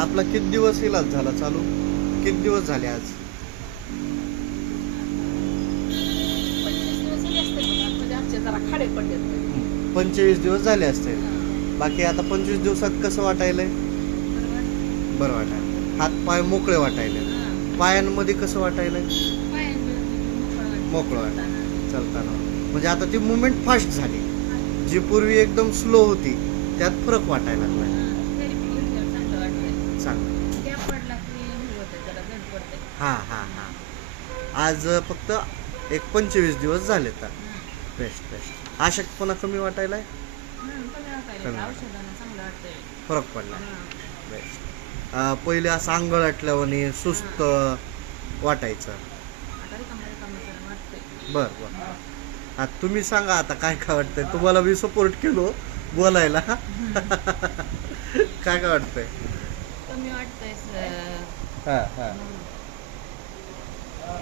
आता आपला किती दिवस इलाज झाला चालू? किती दिवस झाले आज? 25 दिवस झाले असतील बघा. म्हणजे आमचे जरा खाडे पडलेत. 25 दिवस झाले असते. बाकी आता 25 दिवसात कसं वाटायलंय? बरं वाटायला. हात पाय मोकळे वाटायले. पायांमध्ये कसं वाटायलंय? मोकळं वाटायला चलताना. म्हणजे आता ती मुवमेंट फास्ट झाली. जी पूर्वी एकदम स्लो होती त्यात फरक वाटायला लागलाय. चांगलं. हां हां हां. आज फक्त एक 25 दिवस झाले तर बेस्ट बेस्ट. अशक्तपणा कमी वाटायलाय. फरक पडला. बेस्ट. पहिले असं अंगळ आटल्यावानी सुस्त वाटायचं. बर बर. आता तुम्ही सांगा आता काय काय वाटतंय. तुम्हाला मी सपोर्ट केलो बोलायला. काय काय वाटतंय? कमी वाटतंय हां हां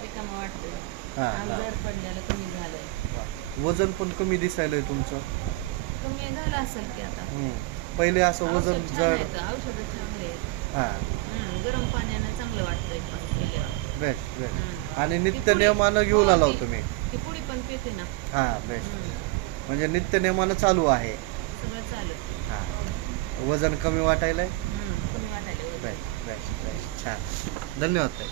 रिकामं वाटतंय. हां हां. आजार पडलेलं कमी झालंय. वजन पण कमी दिसायलंय तुमचं. कमी झालं असेल की आता. पहिले असं वजन औषध छान जड. आहेत, औषधं चांगले आहेत. हां गरम पाण्यानं चांगलं वाटतंय पण केल्यावर. Best best. आणि नित्य नियमानं घेऊन आला होतो मी. ती पुडी पण पिते ना. हां बेस्ट. म्हणजे नित्य नियमानं चालू आहे. सगळं चालू. हां. वजन कमी वाटायलंय. कमी वाटायला. Best best best. छान. धन्यवाद ताई.